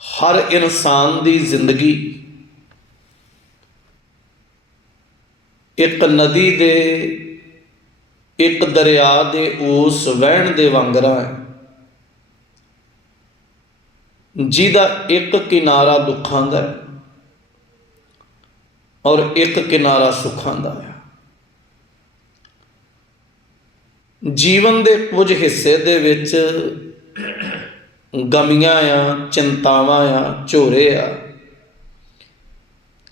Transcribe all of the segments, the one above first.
ਹਰ ਇਨਸਾਨ ਦੀ ਜ਼ਿੰਦਗੀ ਇੱਕ ਨਦੀ ਦੇ, ਇੱਕ ਦਰਿਆ ਦੇ ਉਸ ਵਹਿਣ ਦੇ ਵਾਂਗਰਾ ਹੈ, ਜਿਹਦਾ ਇੱਕ ਕਿਨਾਰਾ ਦੁੱਖਾਂ ਦਾ ਹੈ ਔਰ ਇੱਕ ਕਿਨਾਰਾ ਸੁੱਖਾਂ ਦਾ ਹੈ। ਜੀਵਨ ਦੇ ਕੁਝ ਹਿੱਸੇ ਦੇ ਵਿੱਚ ਗਮੀਆਂ ਆ, ਚਿੰਤਾਵਾਂ ਆ, ਝੋਰੇ ਆ,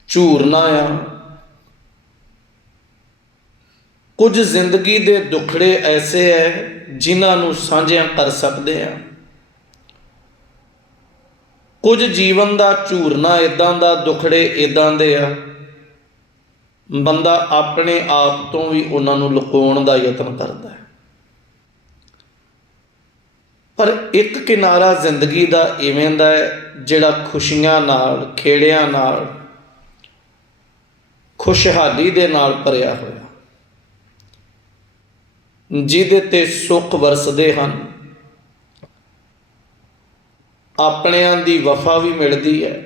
ਝੂਰਨਾ ਆ। ਕੁਝ ਜ਼ਿੰਦਗੀ ਦੇ ਦੁੱਖੜੇ ਐਸੇ ਐ ਜਿਨ੍ਹਾਂ ਨੂੰ ਸਾਂਝਿਆਂ ਕਰ ਸਕਦੇ ਆ। ਕੁਝ ਜੀਵਨ ਦਾ ਝੂਰਨਾ ਇਦਾਂ ਦਾ, ਦੁੱਖੜੇ ਇਦਾਂ ਦੇ ਆ। ਬੰਦਾ ਆਪਣੇ ਆਪ ਤੋਂ ਵੀ ਉਹਨਾਂ ਨੂੰ ਲੁਕਾਉਣ ਦਾ ਯਤਨ ਕਰਦਾ ਹੈ। ਪਰ ਇੱਕ ਕਿਨਾਰਾ ਜ਼ਿੰਦਗੀ ਦਾ ਇਵੇਂ ਦਾ ਹੈ ਜਿਹੜਾ ਖੁਸ਼ੀਆਂ ਨਾਲ, ਖੇੜਿਆਂ ਨਾਲ, ਖੁਸ਼ਹਾਲੀ ਦੇ ਨਾਲ ਭਰਿਆ ਹੋਇਆ। ਜਿਹਦੇ ਤੇ ਸੁੱਖ ਵਰਸਦੇ ਹਨ, ਆਪਣਿਆਂ ਦੀ ਵਫਾ ਵੀ ਮਿਲਦੀ ਹੈ।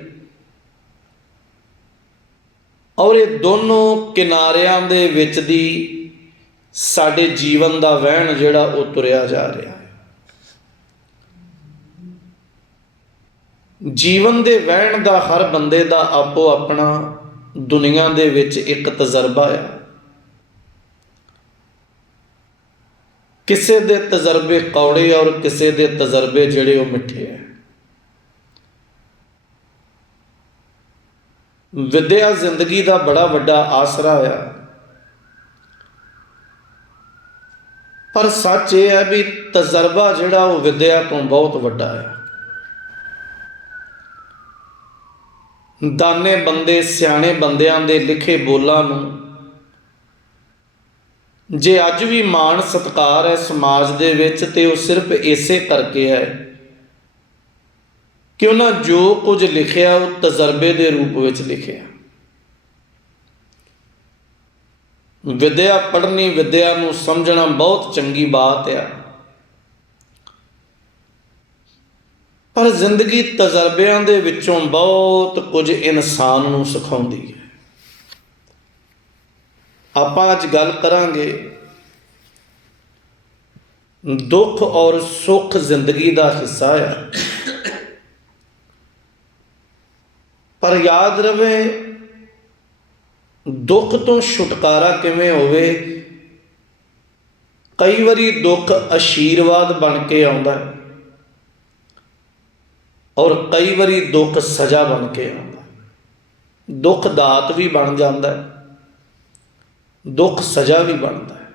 ਔਰ ਇਹ ਦੋਨੋਂ ਕਿਨਾਰਿਆਂ ਦੇ ਵਿੱਚ ਦੀ ਸਾਡੇ ਜੀਵਨ ਦਾ ਵਹਿਣ ਜਿਹੜਾ ਉਹ ਤੁਰਿਆ ਜਾ ਰਿਹਾ ਹੈ ਜੀਵਨ ਦੇ ਵਹਿਣ ਦਾ ਹਰ ਬੰਦੇ ਦਾ ਆਪੋ ਆਪਣਾ ਦੁਨੀਆ ਦੇ ਵਿੱਚ ਇੱਕ ਤਜਰਬਾ ਹੈ। ਕਿਸੇ ਦੇ ਤਜਰਬੇ ਕੌੜੇ ਔਰ ਕਿਸੇ ਦੇ ਤਜਰਬੇ ਜਿਹੜੇ ਉਹ ਮਿੱਠੇ ਹੈ ਵਿਦਿਆ ਜ਼ਿੰਦਗੀ ਦਾ ਬੜਾ ਵੱਡਾ ਆਸਰਾ ਆ। ਪਰ ਸੱਚ ਇਹ ਹੈ ਵੀ ਤਜਰਬਾ ਜਿਹੜਾ ਉਹ ਵਿਦਿਆ ਤੋਂ ਬਹੁਤ ਵੱਡਾ ਹੈ ਦਾਨੇ ਬੰਦੇ, ਸਿਆਣੇ ਬੰਦਿਆਂ ਦੇ ਲਿਖੇ ਬੋਲਾਂ ਨੂੰ। ਜੇ ਅੱਜ ਵੀ ਮਾਣ ਸਤਕਾਰ ਹੈ ਸਮਾਜ ਦੇ ਵਿੱਚ, ਤੇ ਉਹ ਸਿਰਫ ਇਸੇ ਕਰਕੇ ਹੈ ਕਿ ਉਹਨਾਂ ਜੋ ਕੁਝ ਲਿਖਿਆ, ਉਹ ਤਜਰਬੇ ਦੇ ਰੂਪ ਵਿੱਚ ਲਿਖਿਆ। ਵਿਦਿਆ ਪੜ੍ਹਨੀ ਵਿਦਿਆ ਨੂੰ ਸਮਝਣਾ ਬਹੁਤ ਚੰਗੀ ਬਾਤ ਆ। ਪਰ ਜ਼ਿੰਦਗੀ ਤਜਰਬਿਆਂ ਦੇ ਵਿੱਚੋਂ ਬਹੁਤ ਕੁਝ ਇਨਸਾਨ ਨੂੰ ਸਿਖਾਉਂਦੀ ਹੈ। ਆਪਾਂ ਅੱਜ ਗੱਲ ਕਰਾਂਗੇ ਦੁੱਖ ਔਰ ਸੁੱਖ ਜ਼ਿੰਦਗੀ ਦਾ ਹਿੱਸਾ ਹੈ ਪਰ ਯਾਦ ਰਵੇ, ਦੁੱਖ ਤੋਂ ਛੁਟਕਾਰਾ ਕਿਵੇਂ ਹੋਵੇ, ਕਈ ਵਾਰੀ ਦੁੱਖ ਆਸ਼ੀਰਵਾਦ ਬਣ ਕੇ ਆਉਂਦਾ ਹੈ। ਔਰ ਕਈ ਵਾਰੀ ਦੁੱਖ ਸਜ਼ਾ ਬਣ ਕੇ ਆਉਂਦਾ ਦੁੱਖ ਦਾਤ ਵੀ ਬਣ ਜਾਂਦਾ ਹੈ। ਦੁੱਖ ਸਜ਼ਾ ਵੀ ਬਣਦਾ ਹੈ।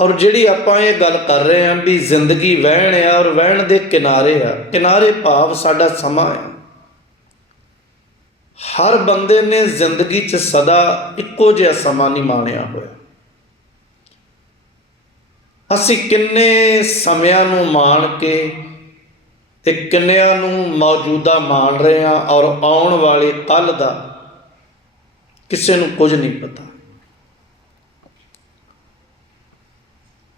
ਔਰ ਜਿਹੜੀ ਆਪਾਂ ਇਹ ਗੱਲ ਕਰ ਰਹੇ ਹਾਂ ਵੀ ਜ਼ਿੰਦਗੀ ਵਹਿਣ ਆ ਔਰ ਵਹਿਣ ਦੇ ਕਿਨਾਰੇ ਆ, ਕਿਨਾਰੇ ਭਾਵ ਸਾਡਾ ਸਮਾਂ ਹੈ। ਹਰ ਬੰਦੇ ਨੇ ਜ਼ਿੰਦਗੀ 'ਚ ਸਦਾ ਇੱਕੋ ਜਿਹਾ ਸਮਾਂ ਨਹੀਂ ਮਾਣਿਆ ਹੋਇਆ। ਅਸੀਂ ਕਿੰਨੇ ਸਮਿਆਂ ਨੂੰ ਮਾਣ ਕੇ ਤੇ ਕਿੰਨਿਆਂ ਨੂੰ ਮੌਜੂਦਾ ਮਾਣ ਰਹੇ ਹਾਂ ਔਰ ਆਉਣ ਵਾਲੇ ਕੱਲ ਦਾ ਕਿਸੇ ਨੂੰ ਕੁਝ ਨਹੀਂ ਪਤਾ।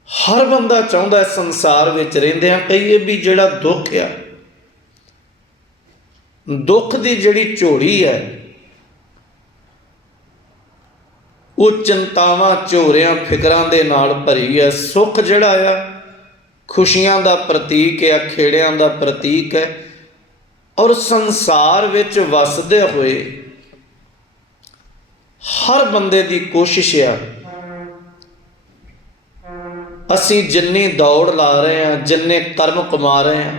ਹਰ ਬੰਦਾ ਚਾਹੁੰਦਾ ਹੈ ਸੰਸਾਰ ਵਿੱਚ ਰਹਿੰਦੇ ਆ ਕਹੀਏ ਵੀ ਜਿਹੜਾ ਦੁੱਖ ਆ, ਦੁੱਖ ਦੀ ਜਿਹੜੀ ਝੋੜੀ ਹੈ, ਉਹ ਚਿੰਤਾਵਾਂ ਝੋਰਿਆਂ ਫਿਕਰਾਂ ਦੇ ਨਾਲ ਭਰੀ ਹੈ। ਸੁੱਖ ਜਿਹੜਾ ਆ ਖੁਸ਼ੀਆਂ ਦਾ ਪ੍ਰਤੀਕ ਹੈ ਖੇੜਿਆਂ ਦਾ ਪ੍ਰਤੀਕ ਹੈ ਔਰ ਸੰਸਾਰ ਵਿੱਚ ਵਸਦੇ ਹੋਏ ਹਰ ਬੰਦੇ ਦੀ ਕੋਸ਼ਿਸ਼ ਆ, ਅਸੀਂ ਜਿੰਨੀ ਦੌੜ ਲਾ ਰਹੇ ਹਾਂ, ਜਿੰਨੇ ਕਰਮ ਕਮਾ ਰਹੇ ਹਾਂ,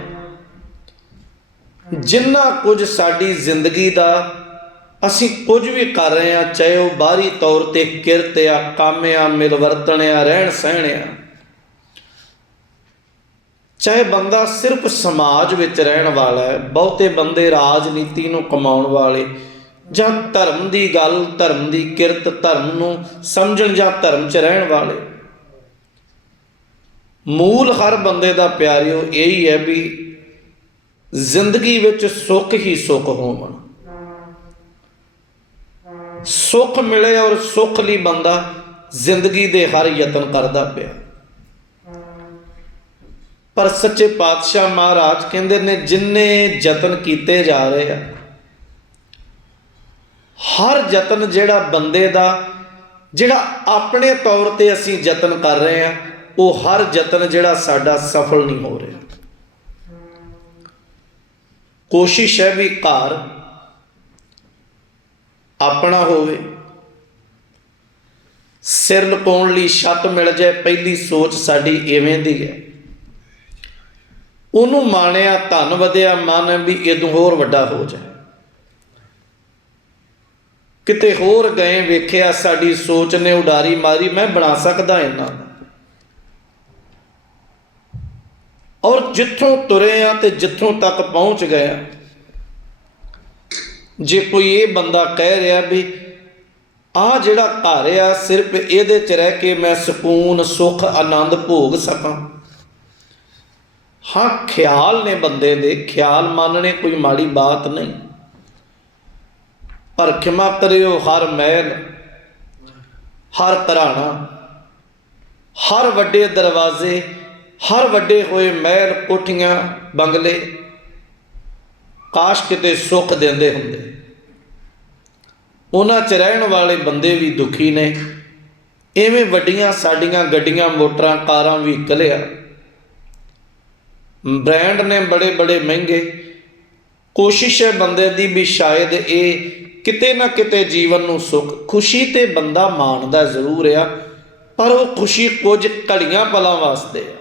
ਜਿੰਨਾ ਕੁਝ ਸਾਡੀ ਜ਼ਿੰਦਗੀ ਦਾ ਅਸੀਂ ਕੁਝ ਵੀ ਕਰ ਰਹੇ ਹਾਂ, ਚਾਹੇ ਉਹ ਬਾਹਰੀ ਤੌਰ ਤੇ ਕਿਰਤ ਆ, ਕੰਮ ਆ, ਮਿਲਵਰਤਨ ਆ ਰਹਿਣ ਸਹਿਣ ਆ ਚਾਹੇ ਬੰਦਾ ਸਿਰਫ ਸਮਾਜ ਵਿੱਚ ਰਹਿਣ ਵਾਲਾ ਹੈ, ਬਹੁਤੇ ਬੰਦੇ ਰਾਜਨੀਤੀ ਨੂੰ ਕਮਾਉਣ ਵਾਲੇ ਜਾਂ ਧਰਮ ਦੀ ਗੱਲ, ਧਰਮ ਦੀ ਕਿਰਤ, ਧਰਮ ਨੂੰ ਸਮਝਣ ਜਾਂ ਧਰਮ 'ਚ ਰਹਿਣ ਵਾਲੇ। ਮੂਲ ਹਰ ਬੰਦੇ ਦਾ ਪਿਆਰਿਓ ਇਹੀ ਹੈ ਵੀ ਜ਼ਿੰਦਗੀ ਵਿੱਚ ਸੁੱਖ ਹੀ ਸੁੱਖ ਹੋਵਣ। ਸੁੱਖ ਮਿਲੇ ਔਰ ਸੁੱਖ ਲਈ ਬੰਦਾ ਜ਼ਿੰਦਗੀ ਦੇ ਹਰ ਯਤਨ ਕਰਦਾ ਪਿਆ। ਪਰ ਸੱਚੇ ਪਾਤਸ਼ਾਹ ਮਹਾਰਾਜ ਕਹਿੰਦੇ ਨੇ, ਜਿੰਨੇ ਯਤਨ ਕੀਤੇ ਜਾ ਰਹੇ ਆ, ਹਰ ਯਤਨ ਜਿਹੜਾ ਬੰਦੇ ਦਾ, ਜਿਹੜਾ ਆਪਣੇ ਤੌਰ ਤੇ ਅਸੀਂ ਯਤਨ ਕਰ ਰਹੇ ਆ, ਉਹ ਹਰ ਯਤਨ ਜਿਹੜਾ ਸਾਡਾ ਸਫਲ ਨਹੀਂ ਹੋ ਰਿਹਾ। ਕੋਸ਼ਿਸ਼ ਹੈ ਵੀ ਘਰ ਆਪਣਾ ਹੋਵੇ। ਸਿਰ ਲਪਾਉਣ ਲਈ ਛੱਤ ਮਿਲ ਜਾਏ, ਪਹਿਲੀ ਸੋਚ ਸਾਡੀ ਇਵੇਂ ਦੀ ਹੈ। ਉਹਨੂੰ ਮਾਣਿਆ, ਧਨ ਵਧਿਆ, ਮਨ ਵੀ ਇਦੋਂ ਹੋਰ ਵੱਡਾ ਹੋ ਜਾਏ। ਕਿਤੇ ਹੋਰ ਗਏ, ਵੇਖਿਆ ਸਾਡੀ ਸੋਚ ਨੇ ਉਡਾਰੀ ਮਾਰੀ, ਮੈਂ ਬਣਾ ਸਕਦਾ ਇਹਨਾਂ ਔਰ ਜਿੱਥੋਂ ਤੁਰੇ ਆ ਤੇ ਜਿੱਥੋਂ ਤੱਕ ਪਹੁੰਚ ਗਏ ਆ, ਜੇ ਕੋਈ ਇਹ ਬੰਦਾ ਕਹਿ ਰਿਹਾ ਵੀ ਆ ਜਿਹੜਾ ਘਰ ਆ, ਸਿਰਫ ਇਹਦੇ ਚ ਰਹਿ ਕੇ ਮੈਂ ਸਕੂਨ, ਸੁੱਖ, ਆਨੰਦ ਭੋਗ ਸਕਾਂ। ਹਾਂ, ਖਿਆਲ ਨੇ ਬੰਦੇ ਦੇ, ਖਿਆਲ ਮੰਨਣੇ ਕੋਈ ਮਾੜੀ ਬਾਤ ਨਹੀਂ। ਪਰ ਖਿਮਾ ਕਰਿਓ ਹਰ ਮਹਿਲ, ਹਰ ਘਰਾਣਾ, ਹਰ ਵੱਡੇ ਦਰਵਾਜ਼ੇ, ਹਰ ਵੱਡੇ ਹੋਏ ਮਹਿਲ, ਕੋਠੀਆਂ, ਬੰਗਲੇ, ਕਾਸ਼ ਕਿਤੇ ਸੁੱਖ ਦਿੰਦੇ ਹੁੰਦੇ। ਉਹਨਾਂ 'ਚ ਰਹਿਣ ਵਾਲੇ ਬੰਦੇ ਵੀ ਦੁਖੀ ਨੇ। ਐਵੇਂ ਵੱਡੀਆਂ ਸਾਡੀਆਂ ਗੱਡੀਆਂ, ਮੋਟਰਾਂ, ਕਾਰਾਂ ਵੀ ਆ ਬ੍ਰਾਂਡ ਨੇ ਬੜੇ ਬੜੇ ਮਹਿੰਗੇ। ਕੋਸ਼ਿਸ਼ ਹੈ ਬੰਦੇ ਦੀ ਵੀ ਸ਼ਾਇਦ ਇਹ ਕਿਤੇ ਨਾ ਕਿਤੇ ਜੀਵਨ ਨੂੰ ਸੁੱਖ, ਖੁਸ਼ੀ ਤੇ ਬੰਦਾ ਮਾਣਦਾ ਜ਼ਰੂਰ ਆ, ਪਰ ਉਹ ਖੁਸ਼ੀ ਕੁਝ ਘੜੀਆਂ ਪਲਾਂ ਵਾਸਤੇ ਆ।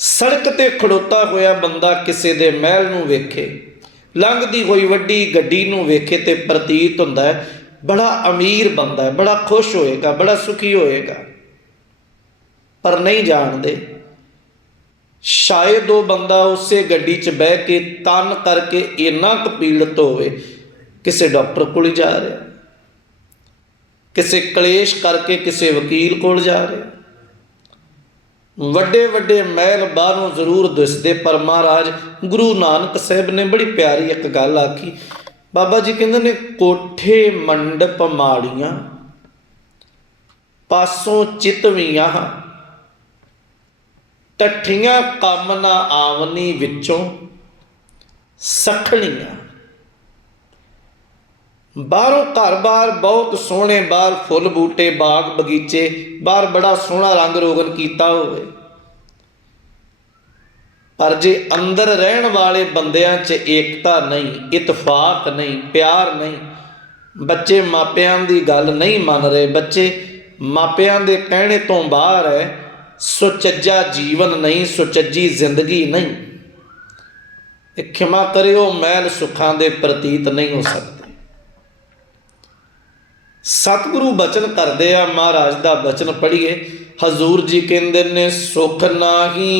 ਸੜਕ ਤੇ ਖੜੋਤਾ ਹੋਇਆ ਬੰਦਾ ਕਿਸੇ ਦੇ ਮਹਿਲ ਨੂੰ ਵੇਖੇ, ਲੰਘਦੀ ਹੋਈ ਵੱਡੀ ਗੱਡੀ ਨੂੰ ਵੇਖੇ ਤੇ ਪ੍ਰਤੀਤ ਹੁੰਦਾ ਹੈ, ਬੜਾ ਅਮੀਰ ਬੰਦਾ ਹੈ, ਬੜਾ ਖੁਸ਼ ਹੋਏਗਾ, ਬੜਾ ਸੁਖੀ ਹੋਏਗਾ। ਪਰ ਨਹੀਂ ਜਾਣਦੇ ਸ਼ਾਇਦ ਉਹ ਬੰਦਾ ਉਸੇ ਗੱਡੀ 'ਚ ਬਹਿ ਕੇ ਤਨ ਕਰਕੇ ਇੰਨਾ ਕੁ ਪੀੜਤ ਹੋਵੇ, ਕਿਸੇ ਡਾਕਟਰ ਕੋਲ ਜਾ ਰਿਹਾ, ਕਿਸੇ ਕਲੇਸ਼ ਕਰਕੇ ਕਿਸੇ ਵਕੀਲ ਕੋਲ ਜਾ ਰਿਹਾ। ਵੱਡੇ ਵੱਡੇ ਮਹਿਲ ਬਾਹਰੋਂ ਜ਼ਰੂਰ ਦਿਸਦੇ, ਪਰ ਮਹਾਰਾਜ ਗੁਰੂ ਨਾਨਕ ਸਾਹਿਬ ਨੇ ਬੜੀ ਪਿਆਰੀ ਇੱਕ ਗੱਲ ਆਖੀ। ਬਾਬਾ ਜੀ ਕਹਿੰਦੇ ਨੇ, ਕੋਠੇ ਮੰਡਪ ਮਾੜੀਆਂ, ਪਾਸੋਂ ਚਿਤਵੀਆਂ ਟੱਠੀਆਂ ਕੰਮ ਨਾ ਆਵਨੀ ਵਿੱਚੋਂ ਸਖਣੀਆਂ। ਬਾਹਰੋਂ ਘਰ-ਬਾਰ ਬਹੁਤ ਸੋਹਣੇ ਬਾਹਰ ਫੁੱਲ ਬੂਟੇ, ਬਾਗ ਬਗੀਚੇ, ਬਾਹਰ ਬੜਾ ਸੋਹਣਾ ਰੰਗ ਰੋਗਨ ਕੀਤਾ ਹੋਵੇ। ਪਰ ਜੇ ਅੰਦਰ ਰਹਿਣ ਵਾਲੇ ਬੰਦਿਆਂ 'ਚ ਏਕਤਾ ਨਹੀਂ, ਇਤਫਾਕ ਨਹੀਂ, ਪਿਆਰ ਨਹੀਂ, ਬੱਚੇ ਮਾਪਿਆਂ ਦੀ ਗੱਲ ਨਹੀਂ ਮੰਨ ਰਹੇ, ਬੱਚੇ ਮਾਪਿਆਂ ਦੇ ਕਹਿਣੇ ਤੋਂ ਬਾਹਰ ਹੈ ਸੁਚੱਜਾ ਜੀਵਨ ਨਹੀਂ, ਸੁਚੱਜੀ ਜ਼ਿੰਦਗੀ ਨਹੀਂ। ਇਹ ਖਿਮਾ ਕਰਿਓ, ਮੈਲ ਸੁੱਖਾਂ ਦੇ ਪ੍ਰਤੀਤ ਨਹੀਂ ਹੋ ਸਕਦੇ। ਸਤਿਗੁਰੂ ਬਚਨ ਕਰਦੇ ਆ, ਮਹਾਰਾਜ ਦਾ ਬਚਨ ਪੜ੍ਹੀਏ। ਹਜ਼ੂਰ ਜੀ ਕਹਿੰਦੇ ਨੇ, ਸੁਖ ਨਾਹੀ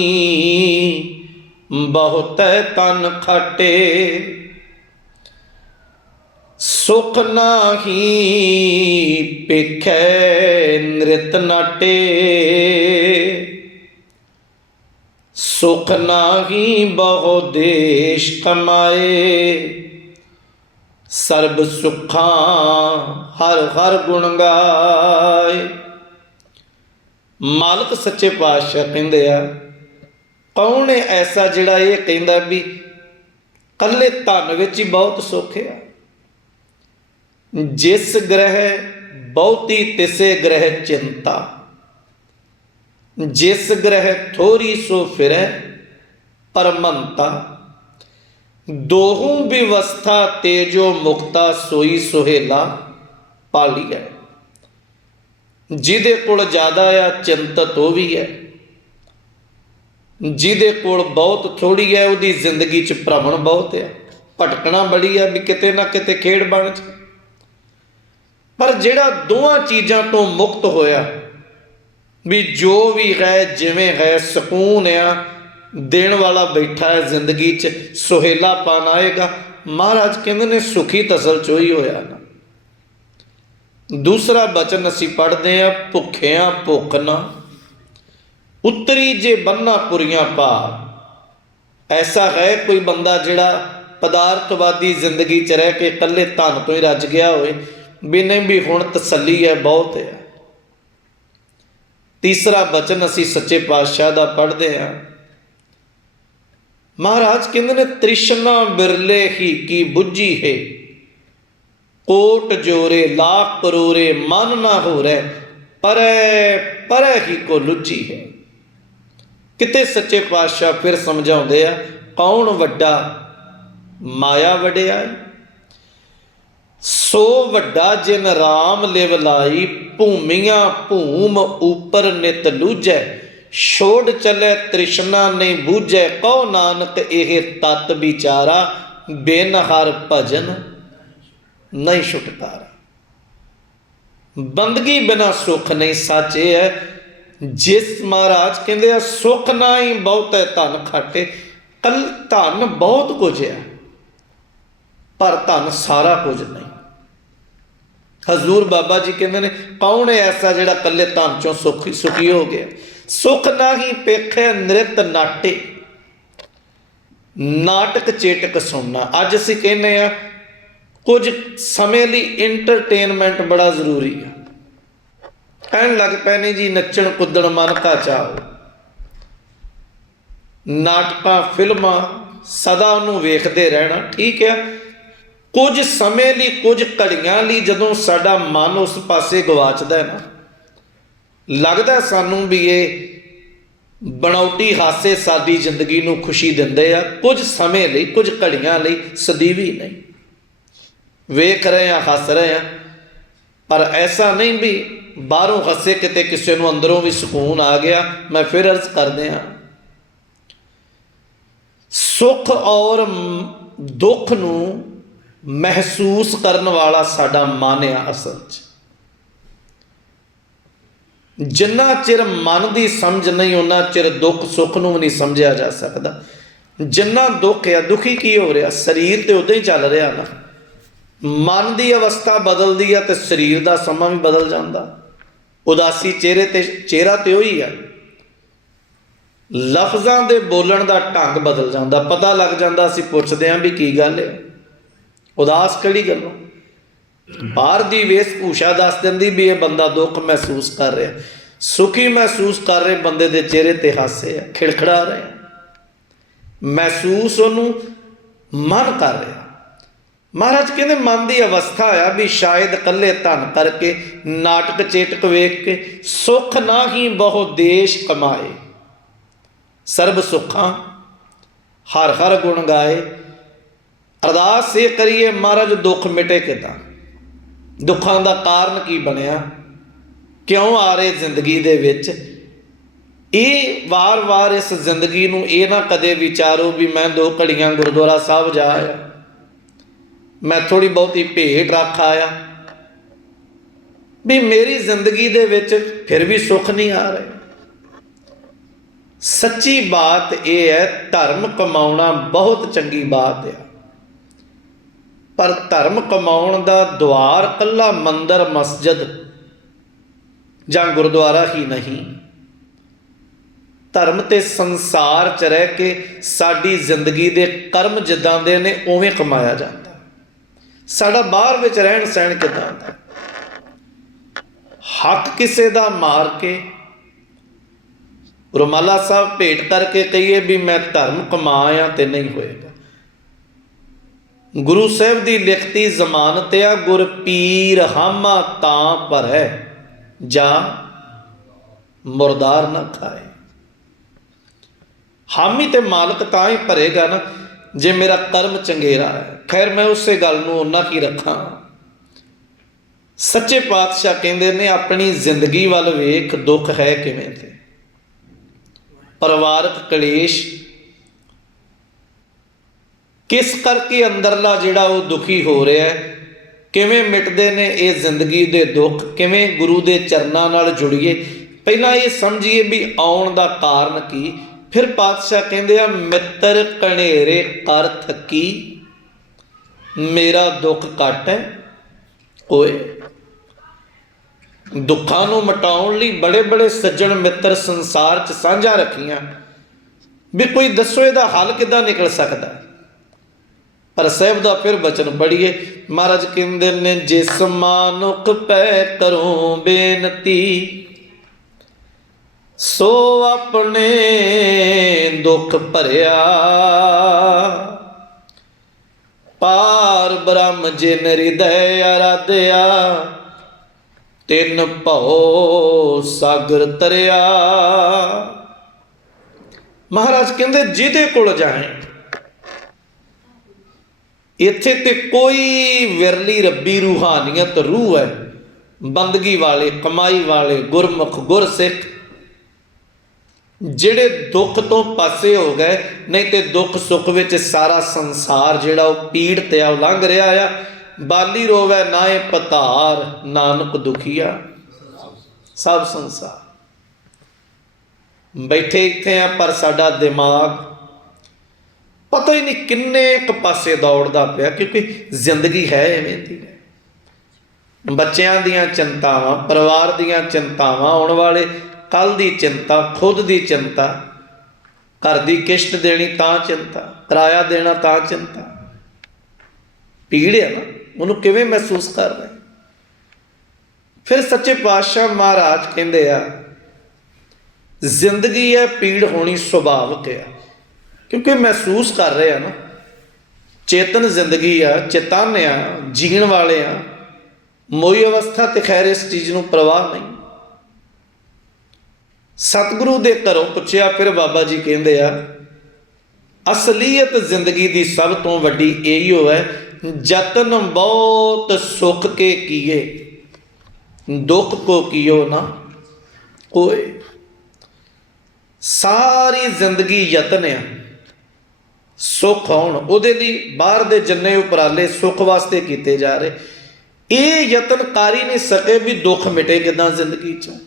ਬਹੁਤੈ ਤਨ ਖਟੇ। ਸੁਖ ਨਾਹੀ ਪੇਖੈ ਨ੍ਰਿਤ ਨਾਟੇ। ਸੁਖ ਨਾਹੀ ਬਹੁ ਦੇਸ਼ ਕਮਾਏ। ਸਰਬ ਸੁਖਾਂ ਹਰ ਹਰ ਗੁਣ ਗਾਏ। ਮਾਲਕ ਸੱਚੇ ਪਾਤਸ਼ਾਹ ਕਹਿੰਦੇ ਆ, ਕੌਣ ਐਸਾ ਜਿਹੜਾ ਇਹ ਕਹਿੰਦਾ ਵੀ ਕੱਲੇ ਧਨ ਵਿੱਚ ਹੀ ਬਹੁਤ ਸੁੱਖ ਆ? ਜਿਸ ਗ੍ਰਹਿ ਬਹੁਤੀ, ਤਿਸੇ ਗ੍ਰਹਿ ਚਿੰਤਾ। ਜਿਸ ਗ੍ਰਹਿ ਥੋੜੀ ਸੋ ਫਿਰੈ, ਪਰਮੰਤਾ। ਦੋਹੂ ਵਿਵਸਥਾ ਤੇਜੋ ਮੁਕਤਾ ਸੋਈ ਸੁਹੇਲਾ ਪਾਲੀ ਹੈ ਜਿਹਦੇ ਕੋਲ ਜ਼ਿਆਦਾ ਆ ਚਿੰਤਤ ਉਹ ਵੀ ਹੈ ਜਿਹਦੇ ਕੋਲ ਬਹੁਤ ਥੋੜੀ ਹੈ ਉਹਦੀ ਜ਼ਿੰਦਗੀ 'ਚ ਭ੍ਰਮਣ ਬਹੁਤ ਹੈ ਭਟਕਣਾ ਬੜੀ ਆ ਵੀ ਕਿਤੇ ਨਾ ਕਿਤੇ ਖੇਡ ਬਣ ਚ। ਪਰ ਜਿਹੜਾ ਦੋਹਾਂ ਚੀਜ਼ਾਂ ਤੋਂ ਮੁਕਤ ਹੋਇਆ, ਵੀ ਜੋ ਵੀ ਹੈ, ਜਿਵੇਂ ਹੈ, ਸਕੂਨ ਆ, ਦੇਣ ਵਾਲਾ ਬੈਠਾ ਹੈ ਜ਼ਿੰਦਗੀ 'ਚ, ਸੁਹੇਲਾ ਪਾਣ ਆਏਗਾ। ਮਹਾਰਾਜ ਕਹਿੰਦੇ ਨੇ, ਸੁਖੀ ਤਸਲ ਚੋਈ ਹੋਇਆ ਨਾ। ਦੂਸਰਾ ਬਚਨ ਅਸੀਂ ਪੜ੍ਹਦੇ ਆ ਭੁੱਖਿਆਂ ਭੁੱਖ ਨਾ। ਉਤਰੀ ਜੇ ਬੰਨਾ ਪੁਰੀਆਂ ਪਾ। ਐਸਾ ਹੈ ਕੋਈ ਬੰਦਾ ਜਿਹੜਾ ਪਦਾਰਥਵਾਦੀ ਜ਼ਿੰਦਗੀ 'ਚ ਰਹਿ ਕੇ ਇਕੱਲੇ ਧਨ ਤੋਂ ਹੀ ਰੱਜ ਗਿਆ ਹੋਵੇ। ਵੀ ਨਹੀਂ, ਵੀ ਹੁਣ ਤਸੱਲੀ ਹੈ, ਬਹੁਤ ਹੈ। ਤੀਸਰਾ ਬਚਨ ਅਸੀਂ ਸੱਚੇ ਪਾਤਸ਼ਾਹ ਦਾ ਪੜ੍ਹਦੇ ਹਾਂ। ਮਹਾਰਾਜ ਕਹਿੰਦੇ ਨੇ, ਤ੍ਰਿਸ਼ਨਾ ਬਿਰਲੇ ਹੀ ਕੀ ਬੁੱਝੀ ਹੈ। ਕੋਟ ਜੋਰੇ, ਲੱਖ ਕਰੋਰੇ, ਮਨ ਨਾ ਹੋ ਰਹਿ ਪਰੈ ਪਰੈ ਹੀ ਕੋ ਲੁੱਚੀ ਹੈ। ਕਿਤੇ ਸੱਚੇ ਪਾਤਸ਼ਾਹ ਫਿਰ ਸਮਝਾਉਂਦੇ ਆ, ਕੌਣ ਵੱਡਾ ਮਾਇਆ ਵਡਿਆਈ? ਸੋ ਵੱਡਾ ਜਿਨ ਰਾਮ ਲਿਵ ਲਾਈ, ਭੂਮੀਆਂ ਭੂਮ ਉਪਰ ਨਿਤ ਲੂਜੈ। ਛੋੜ ਚਲੇ ਤ੍ਰਿਸ਼ਨਾ ਨਹੀਂ ਬੂਝੈ, ਕਉ ਨਾਨਕ ਇਹ ਤਤ ਵਿਚਾਰਾ, ਬਿਨ ਹਰ ਭਜਨ ਨਹੀਂ ਛੁਟਕਾਰਾ ਬੰਦਗੀ ਬਿਨਾ ਸੁਖ ਨਹੀਂ ਸੱਚ ਇਹ ਹੈ ਜਿਸ ਮਹਾਰਾਜ ਕਹਿੰਦੇ ਆ, ਸੁਖ ਹੀ ਬਹੁਤ ਹੈ ਧਨ ਖਾਟੇ। ਕੱਲ ਧਨ ਬਹੁਤ ਕੁਝ ਹੈ ਪਰ ਧਨ ਸਾਰਾ ਕੁਝ ਨਹੀਂ। ਹਜ਼ੂਰ ਬਾਬਾ ਜੀ ਕਹਿੰਦੇ ਨੇ, ਕੌਣ ਹੈ ਐਸਾ ਜਿਹੜਾ ਕੱਲੇ ਧਨ ਚੋਂ ਸੁਖੀ ਸੁਖੀ ਹੋ ਗਿਆ? ਸੁਖ ਨਾਹੀ ਪੇਖੇ ਨ੍ਰਿਤ ਨਾਟੇ। ਨਾਟਕ ਚੇਟਕ ਸੁਣਨਾ। ਅੱਜ ਅਸੀਂ ਕਹਿੰਦੇ ਆ ਕੁਝ ਸਮੇਂ ਲਈ ਐਂਟਰਟੇਨਮੈਂਟ ਬੜਾ ਜ਼ਰੂਰੀ ਹੈ ਕਹਿਣ ਲੱਗ ਪਏ ਨੇ ਜੀ, ਨੱਚਣ ਕੁੱਦਣ ਮਨ ਕਾ ਚਾਹੋ ਨਾਟਕਾਂ, ਫਿਲਮਾਂ ਸਦਾ ਉਹਨੂੰ ਵੇਖਦੇ ਰਹਿਣਾ। ਠੀਕ ਹੈ ਕੁਝ ਸਮੇਂ ਲਈ, ਕੁਝ ਘੜੀਆਂ ਲਈ ਜਦੋਂ ਸਾਡਾ ਮਨ ਉਸ ਪਾਸੇ ਗਵਾਚਦਾ ਹੈ ਨਾ, ਲੱਗਦਾ ਸਾਨੂੰ ਵੀ ਇਹ ਬਣਾਉਟੀ ਹਾਸੇ ਸਾਡੀ ਜ਼ਿੰਦਗੀ ਨੂੰ ਖੁਸ਼ੀ ਦਿੰਦੇ ਆ। ਕੁਝ ਸਮੇਂ ਲਈ, ਕੁਝ ਘੜੀਆਂ ਲਈ ਸਦੀਵੀ ਨਹੀਂ। ਵੇਖ ਰਹੇ ਆ, ਹੱਸ ਰਹੇ ਆ। ਪਰ ਐਸਾ ਨਹੀਂ ਵੀ ਬਾਹਰੋਂ ਹੱਸੇ ਕਿਤੇ ਕਿਸੇ ਨੂੰ ਅੰਦਰੋਂ ਵੀ ਸਕੂਨ ਆ ਗਿਆ, ਮੈਂ ਫਿਰ ਅਰਜ਼ ਕਰਦੇ ਆ। ਸੁੱਖ ਔਰ ਦੁੱਖ ਨੂੰ ਮਹਿਸੂਸ ਕਰਨ ਵਾਲਾ ਸਾਡਾ ਮਨ ਆ ਅਸਲ 'ਚ। ਜਿੰਨਾ ਚਿਰ ਮਨ ਦੀ ਸਮਝ ਨਹੀਂ ਉਹਨਾਂ ਚਿਰ ਦੁੱਖ ਸੁੱਖ ਨੂੰ ਵੀ ਨਹੀਂ ਸਮਝਿਆ ਜਾ ਸਕਦਾ। ਜਿੰਨਾ ਦੁੱਖ ਆ, ਦੁਖੀ ਕੀ ਹੋ ਰਿਹਾ? ਸਰੀਰ ਤੇ ਉਦਾਂ ਹੀ ਚੱਲ ਰਿਹਾ ਨਾ। ਮਨ ਦੀ ਅਵਸਥਾ ਬਦਲਦੀ ਆ ਤੇ ਸਰੀਰ ਦਾ ਸਮਾਂ ਵੀ ਬਦਲ ਜਾਂਦਾ। ਉਦਾਸੀ ਚਿਹਰੇ ਤੇ, ਚਿਹਰਾ ਤੇ ਉਹੀ ਆ। ਲਫ਼ਜ਼ਾਂ ਦੇ ਬੋਲਣ ਦਾ ਢੰਗ ਬਦਲ ਜਾਂਦਾ। ਪਤਾ ਲੱਗ ਜਾਂਦਾ, ਅਸੀਂ ਪੁੱਛਦੇ ਆਂ ਵੀ ਕੀ ਗੱਲ ਹੈ ਉਦਾਸ ਕਿਹੜੀ ਗੱਲੋਂ ਬਾਹਰ ਦੀ ਵੇਸ਼ਭੂਸ਼ਾ ਦੱਸ ਦਿੰਦੀ ਵੀ ਇਹ ਬੰਦਾ ਦੁੱਖ ਮਹਿਸੂਸ ਕਰ ਰਿਹਾ। ਸੁਖੀ ਮਹਿਸੂਸ ਕਰ ਰਹੇ ਬੰਦੇ ਦੇ ਚਿਹਰੇ ਤੇ ਹਾਸੇ ਆ, ਖਿੜਖੜਾ ਰਿਹਾ ਮਹਿਸੂਸ ਉਹਨੂੰ ਮਨ ਕਰ ਰਿਹਾ। ਮਹਾਰਾਜ ਕਹਿੰਦੇ, ਮਨ ਦੀ ਅਵਸਥਾ ਆ ਵੀ ਸ਼ਾਇਦ ਇਕੱਲੇ ਧਨ ਕਰਕੇ, ਨਾਟਕ ਚੇਟਕ ਵੇਖ ਕੇ ਸੁਖ ਨਾ ਹੀ ਬਹੁ ਦੇਸ਼ ਕਮਾਏ। ਸਰਬ ਸੁਖਾਂ ਹਰ ਹਰ ਗੁਣ ਗਾਏ। ਅਰਦਾਸ ਇਹ ਕਰੀਏ ਮਹਾਰਾਜ, ਦੁੱਖ ਮਿਟੇ ਕਿਦਾਂ? ਦੁੱਖਾਂ ਦਾ ਕਾਰਨ ਕੀ ਬਣਿਆ? ਕਿਉਂ ਆ ਰਹੇ ਜ਼ਿੰਦਗੀ ਦੇ ਵਿੱਚ? ਇਹ ਵਾਰ-ਵਾਰ ਇਸ ਜ਼ਿੰਦਗੀ ਨੂੰ ਇਹ ਨਾ ਕਦੇ ਵਿਚਾਰੋ ਵੀ ਮੈਂ ਦੋ ਘੜੀਆਂ ਗੁਰਦੁਆਰਾ ਸਾਹਿਬ ਜਾ ਆਇਆ। ਮੈਂ ਥੋੜੀ ਬਹੁਤੀ ਭੇਟ ਰੱਖ ਆਇਆ। ਵੀ ਮੇਰੀ ਜ਼ਿੰਦਗੀ ਦੇ ਵਿੱਚ ਫਿਰ ਵੀ ਸੁੱਖ ਨਹੀਂ ਆ ਰਹੇ। ਸੱਚੀ ਬਾਤ ਇਹ ਹੈ, ਧਰਮ ਕਮਾਉਣਾ ਬਹੁਤ ਚੰਗੀ ਬਾਤ ਹੈ ਪਰ ਧਰਮ ਕਮਾਉਣ ਦਾ ਦੁਆਰ ਕੱਲਾ ਮੰਦਰ, ਮਸਜਿਦ ਜਾਂ ਗੁਰਦੁਆਰਾ ਹੀ ਨਹੀਂ। ਧਰਮ ਤੇ ਸੰਸਾਰ 'ਚ ਰਹਿ ਕੇ ਸਾਡੀ ਜ਼ਿੰਦਗੀ ਦੇ ਕਰਮ ਜਿੱਦਾਂ ਦੇ ਨੇ, ਉਵੇਂ ਕਮਾਇਆ ਜਾਂਦਾ। ਸਾਡਾ ਬਾਹਰ ਵਿੱਚ ਰਹਿਣ ਸਹਿਣ ਕਿਦਾਂ ਦਾ ਹੱਕ ਕਿਸੇ ਦਾ ਮਾਰ ਕੇ, ਰੁਮਾਲਾ ਸਾਹਿਬ ਭੇਟ ਕਰਕੇ ਕਹੀਏ ਵੀ ਮੈਂ ਧਰਮ ਕਮਾਇਆ ਤੇ ਨਹੀਂ ਹੋਏਗਾ। ਗੁਰੂ ਸਾਹਿਬ ਦੀ ਲਿਖਤੀ ਜ਼ਮਾਨਤ ਆ, ਗੁਰ ਪੀਰ ਹਾਮਾ ਤਾਂ ਭਰੈ ਜਾਂ ਮੁਰਦਾਰ ਨਾ ਖਾਏ। ਹਾਮੀ ਤੇ ਮਾਲਕ ਤਾਂ ਹੀ ਭਰੇਗਾ ਨਾ, ਜੇ ਮੇਰਾ ਕਰਮ ਚੰਗੇਰਾ ਹੈ। ਖੈਰ, ਮੈਂ ਉਸੇ ਗੱਲ ਨੂੰ ਉਹਨਾਂ ਕੀ ਰੱਖਾਂ। ਸੱਚੇ ਪਾਤਸ਼ਾਹ ਕਹਿੰਦੇ ਨੇ, ਆਪਣੀ ਜ਼ਿੰਦਗੀ ਵੱਲ ਵੇਖ, ਦੁੱਖ ਹੈ ਕਿਵੇਂ ਤੇ? ਪਰਿਵਾਰਕ ਕਲੇਸ਼ ਕਿਸ ਕਰਕੇ ਅੰਦਰਲਾ ਜਿਹੜਾ ਉਹ ਦੁਖੀ ਹੋ ਰਿਹਾ ਹੈ? ਕਿਵੇਂ ਮਿਟਦੇ ਨੇ ਇਹ ਜ਼ਿੰਦਗੀ ਦੇ ਦੁੱਖ? ਕਿਵੇਂ ਗੁਰੂ ਦੇ ਚਰਨਾਂ ਨਾਲ ਜੁੜੀਏ? ਪਹਿਲਾਂ ਇਹ ਸਮਝੀਏ ਵੀ ਆਉਣ ਦਾ ਕਾਰਨ ਕੀ। ਫਿਰ ਪਾਤਸ਼ਾਹ ਕਹਿੰਦੇ ਆ, ਮਿੱਤਰ ਕਣੇਰੇ ਕਰ ਥਕੀ ਮੇਰਾ ਦੁੱਖ ਘਟ ਹੈ। ਓਏ, ਦੁੱਖਾਂ ਨੂੰ ਮਟਾਉਣ ਲਈ ਬੜੇ ਬੜੇ ਸੱਜਣ ਮਿੱਤਰ ਸੰਸਾਰ 'ਚ ਸਾਂਝਾ ਰੱਖੀਆਂ। ਵੀ ਕੋਈ ਦੱਸੋ ਇਹਦਾ ਹੱਲ ਕਿੱਦਾਂ ਨਿਕਲ ਸਕਦਾ? ਪਰ ਸਾਹਿਬ ਦਾ ਫਿਰ ਬਚਨ ਪੜੀਏ ਮਹਾਰਾਜ ਕਹਿੰਦੇ ਨੇ ਜਿਸ ਮਾਨੁਖ ਪੈ ਕਰੋ ਬੇਨਤੀ, ਸੋ ਆਪਣੇ ਦੁੱਖ ਭਰਿਆ। ਪਾਰ ਬ੍ਰਹਮ ਜਿਨ ਹਿਰਦੈ ਆਰਾਧਿਆ ਤਿੰਨ ਭਉ ਸਾਗਰ ਤਰਿਆ। ਮਹਾਰਾਜ ਕਹਿੰਦੇ, ਜਿਹਦੇ ਕੋਲ ਜਾਏ ਇੱਥੇ ਤੇ ਕੋਈ ਵਿਰਲੀ ਰੱਬੀ ਰੂਹਾਨੀਅਤ ਰੂਹ ਹੈ। ਬੰਦਗੀ ਵਾਲੇ, ਕਮਾਈ ਵਾਲੇ, ਗੁਰਮੁਖ, ਗੁਰਸਿੱਖ, ਜਿਹੜੇ ਦੁੱਖ ਤੋਂ ਪਾਸੇ ਹੋ ਗਏ, ਨਹੀਂ ਤੇ ਦੁੱਖ ਸੁੱਖ ਵਿੱਚ ਸਾਰਾ ਸੰਸਾਰ ਜਿਹੜਾ ਉਹ ਪੀੜਤ ਆ ਲੰਘ ਰਿਹਾ ਆ। ਬਾਲੀ ਰੋਵੇ ਨਾਏ ਪਤਾਰ, ਨਾਨਕ ਦੁਖੀਆ। ਸਭ ਸੰਸਾਰ। ਬੈਠੇ ਇੱਥੇ ਆ, ਪਰ ਸਾਡਾ ਦਿਮਾਗ ਪਤਾ ਹੀ ਨਹੀਂ ਕਿੰਨੇ ਇੱਕ ਪਾਸੇ ਦੌੜਦਾ ਪਿਆ, ਕਿਉਂਕਿ ਜ਼ਿੰਦਗੀ ਹੈ ਐਵੇਂ ਦੀ। ਬੱਚਿਆਂ ਦੀਆਂ ਚਿੰਤਾਵਾਂ, ਪਰਿਵਾਰ ਦੀਆਂ ਚਿੰਤਾਵਾਂ, ਆਉਣ ਵਾਲੇ ਕੱਲ ਦੀ ਚਿੰਤਾ, ਖੁਦ ਦੀ ਚਿੰਤਾ, ਘਰ ਦੀ ਕਿਸ਼ਤ ਦੇਣੀ ਤਾਂ ਚਿੰਤਾ, ਕਿਰਾਇਆ ਦੇਣਾ ਤਾਂ ਚਿੰਤਾ। ਪੀੜ ਹੈ ਨਾ, ਉਹਨੂੰ ਕਿਵੇਂ ਮਹਿਸੂਸ ਕਰ ਰਹੇ? ਫਿਰ ਸੱਚੇ ਪਾਤਸ਼ਾਹ ਮਹਾਰਾਜ ਕਹਿੰਦੇ ਆ, ਜ਼ਿੰਦਗੀ ਹੈ ਪੀੜ ਹੋਣੀ ਸੁਭਾਵਿਕ ਹੈ ਕਿਉਂਕਿ ਮਹਿਸੂਸ ਕਰ ਰਹੇ ਆ ਨਾ, ਚੇਤਨ ਜ਼ਿੰਦਗੀ ਆ, ਚੇਤਨ ਆ, ਜੀਣ ਵਾਲੇ ਆ, ਮੋਈ ਅਵਸਥਾ ਤੇ ਖੈਰ ਇਸ ਚੀਜ਼ ਨੂੰ ਪ੍ਰਵਾਹ ਨਹੀਂ। ਸਤਿਗੁਰੂ ਦੇ ਘਰੋਂ ਪੁੱਛਿਆ, ਫਿਰ ਬਾਬਾ ਜੀ ਕਹਿੰਦੇ ਆ, ਅਸਲੀਅਤ ਜ਼ਿੰਦਗੀ ਦੀ ਸਭ ਤੋਂ ਵੱਡੀ ਇਹੀ ਹੈ ਜਤਨ ਬਹੁਤ ਸੁਖ ਕੇ ਕੀਏ, ਦੁੱਖ ਕੋ ਕੀਓ ਨਾ ਕੋਈ ਸਾਰੀ ਜ਼ਿੰਦਗੀ ਯਤਨ ਆ। ਸੁਖ ਆਉਣ। ਉਹਦੇ ਲਈ ਬਾਹਰ ਦੇ ਜੰਨੇ ਉਪਰਾਲੇ ਸੁਖ ਵਾਸਤੇ ਕੀਤੇ ਜਾ ਰਹੇ। ਇਹ ਯਤਨ ਕਰ ਹੀ ਨਹੀਂ ਸਕੇ ਵੀ ਦੁੱਖ ਮਿਟੇ ਕਿਦਾਂ ਜ਼ਿੰਦਗੀ ਚੋਂ।